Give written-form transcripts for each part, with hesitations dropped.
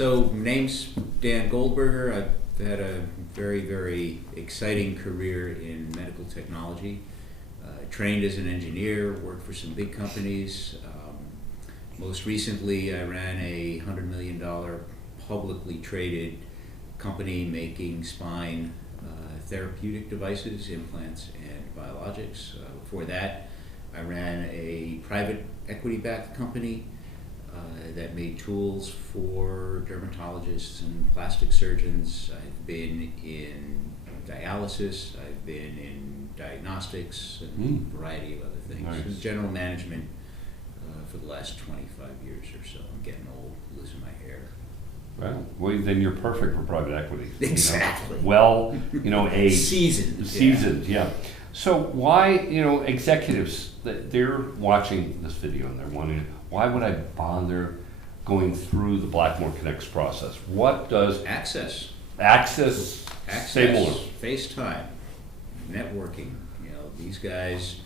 So, name's Dan Goldberger. I've had a very, very exciting career in medical technology. Trained as an engineer, worked for some big companies. Most recently, I ran a $100 million publicly traded company making spine therapeutic devices, implants, and biologics. Before that, I ran a private equity-backed company that made tools for dermatologists and plastic surgeons. I've been in dialysis, I've been in diagnostics, and a variety of other things. Nice. General management for the last 25 years or so. I'm getting old, losing my hair. Well, then you're perfect for private equity. Exactly. Well, Seasoned. Yeah. So why, executives, they're watching this video and they're wondering, why would I bother going through the BlackmoreConnects process? What does Access, say more. FaceTime, networking. These guys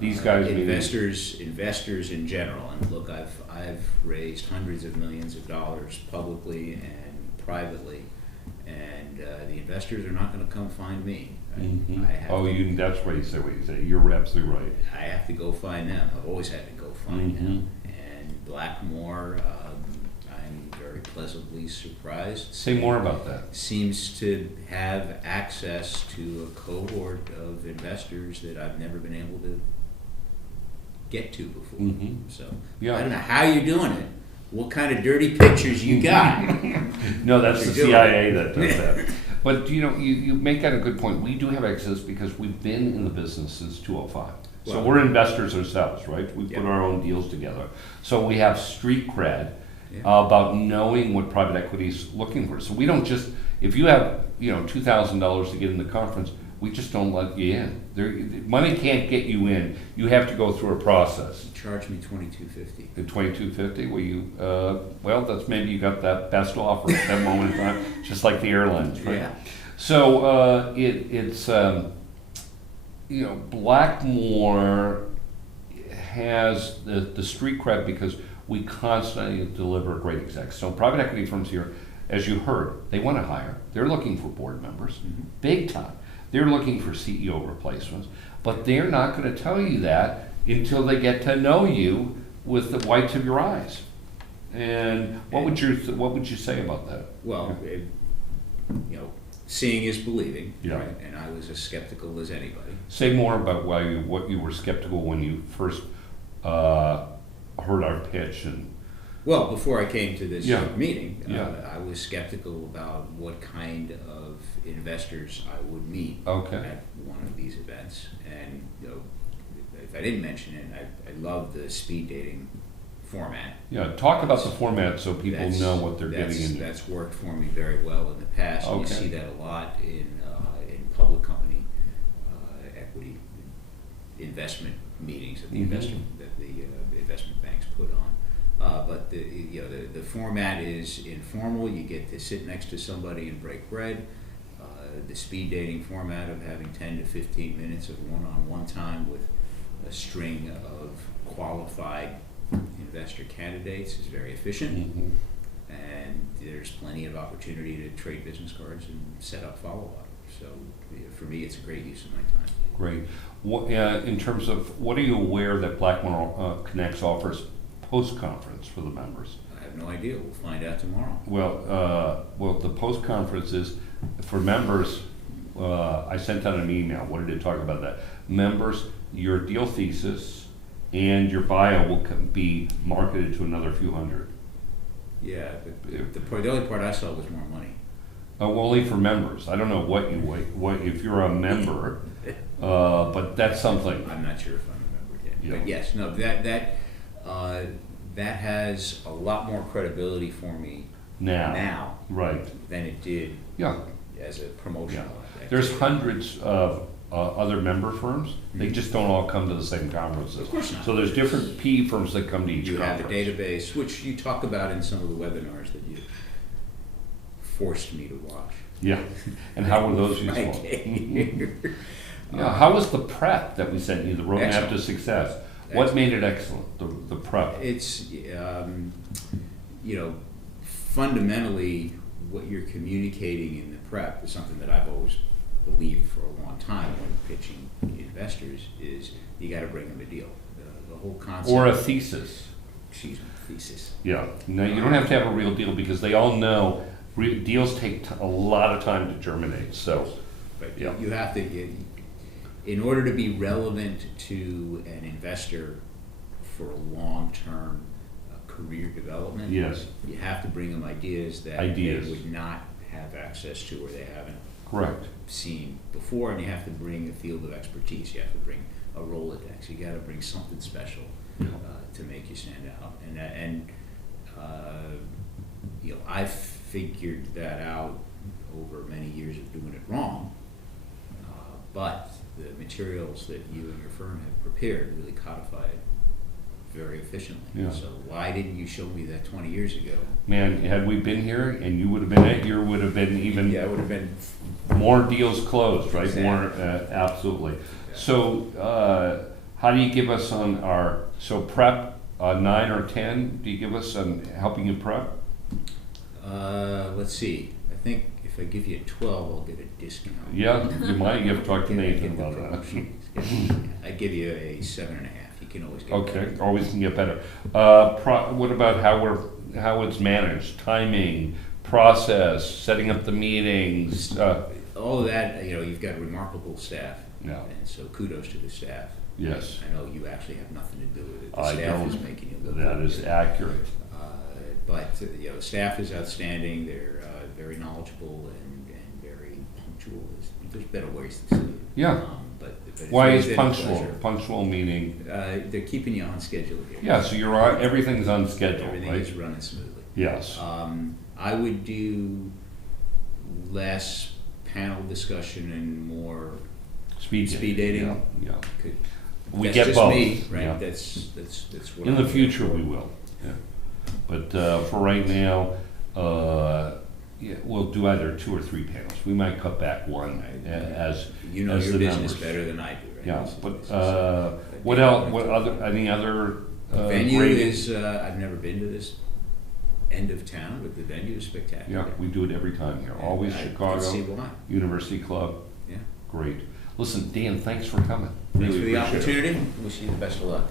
investors in general. And look, I've raised hundreds of millions of dollars publicly and privately, and the investors are not going to come find me. That's what you say. You're absolutely right. I have to go find them. I've always had to go find them. And Blackmore, I'm very pleasantly surprised. Say more about that. Seems to have access to a cohort of investors that I've never been able to get to before. So I don't know how you're doing it. What kind of dirty pictures you got? No, that's the CIA that does that. But you make that a good point. We do have access because we've been in the business since 2005. So we're investors ourselves, right? We put our own deals together. So we have street cred about knowing what private equity is looking for. So we don't just, if you have $2,000 to get in the conference, we just don't let you in. Money can't get you in. You have to go through a process. You charge me $22.50. $22.50? Well, that's maybe you got that best offer at that moment in time, just like the airlines, right? Yeah. So it's Blackmore has the street cred because we constantly deliver great execs. So private equity firms here, as you heard, they want to hire. They're looking for board members, big time. They're looking for CEO replacements, but they're not going to tell you that until they get to know you with the whites of your eyes. And what would you say about that? Well, seeing is believing, Yeah. right? And I was as skeptical as anybody. Say more about what you were skeptical when you first heard our pitch. Well, before I came to this meeting, Yeah. I was skeptical about what kind of investors I would meet at one of these events. And if I didn't mention it, I love the speed dating format. Yeah, talk about the format so people know what they're getting into. That's worked for me very well in the past. Okay. You see that a lot in public company equity investment meetings that the investment banks put on. But the format is informal. You get to sit next to somebody and break bread. The speed dating format of having 10 to 15 minutes of one-on-one time with a string of qualified investor candidates is very efficient. And there's plenty of opportunity to trade business cards and set up follow-up. So for me, it's a great use of my time. Great. In terms of, what are you aware that BlackmoreConnects offers post-conference for the members? I have no idea. We'll find out tomorrow. Well, the post-conference is for members. I sent out an email. What did it talk about that? Members, your deal thesis and your bio will be marketed to another few hundred. Yeah, the only part I saw was more money. Only for members. I don't know what if you're a member, but that's something. I'm not sure if I'm a member yet. Yeah. But yes, no, that has a lot more credibility for me now right, than it did as a promotional activity. There's hundreds of other member firms. They just don't all come to the same conferences. Of course not. So there's different PE firms that come to each conference. You have a database, which you talk about in some of the webinars that you forced me to watch. Yeah, and how were those useful? How was the prep that we sent you, the roadmap to success? What made it excellent, the prep? It's, fundamentally, what you're communicating in the prep is something that I've always believed for a long time when pitching investors is you got to bring them a deal. The whole concept. Or a thesis. Excuse me, thesis. Yeah. No, you don't have to have a real deal because they all know deals take a lot of time to germinate. So, but yeah. you have to, in order to be relevant to an investor for a long-term career development, yes, you have to bring them ideas that they would not have access to or they haven't correct seen before, and you have to bring a field of expertise. You have to bring a Rolodex. You got to bring something special to make you stand out. And I figured that out over many years of doing it wrong. But the materials that you and your firm have prepared really codify it very efficiently. Yeah. So why didn't you show me that 20 years ago? Man, had we been here and you would have been it, you would have been even it would have been more deals closed, right? Exactly. More, absolutely. So how do you give us on our, prep 9 or 10, do you give us on helping you prep? Let's see. I think if I give you a 12, I'll get a discount. Yeah, you might. You have to talk to Nathan about that. I give you a 7.5. You can always get Okay, better. always can get better. What about how it's managed, timing, process, setting up the meetings? All of that, you've got remarkable staff. Yeah. And so kudos to the staff. Yes. I know you actually have nothing to do with it. The I staff know is making you look that good. is accurate. But the staff is outstanding. They're very knowledgeable and very punctual. There's better ways to say it. Yeah. But it's Why really is been a punctual? pleasure. Punctual meaning? They're keeping you on schedule here. Yeah, so you're on, everything's on schedule, Everything right? is running smoothly. Yes. I would do less panel discussion and more Speed dating. Yeah. We that's get just both. me, right? Yeah. That's what In I'm the future, we will. Yeah. But for right now, we'll do either 2 or 3 panels. We might cut back one as you know as your the business numbers. better than I do, right? Yeah. But what else? What other? Any other? Venue grading? is. I've never been to this end of town, but the venue is spectacular. Yeah, we do it every time here. Always I Chicago. can see why. University Club. Yeah. Great. Listen, Dan, thanks for coming. Thanks Really for the appreciate it. opportunity. Wish you the best of luck.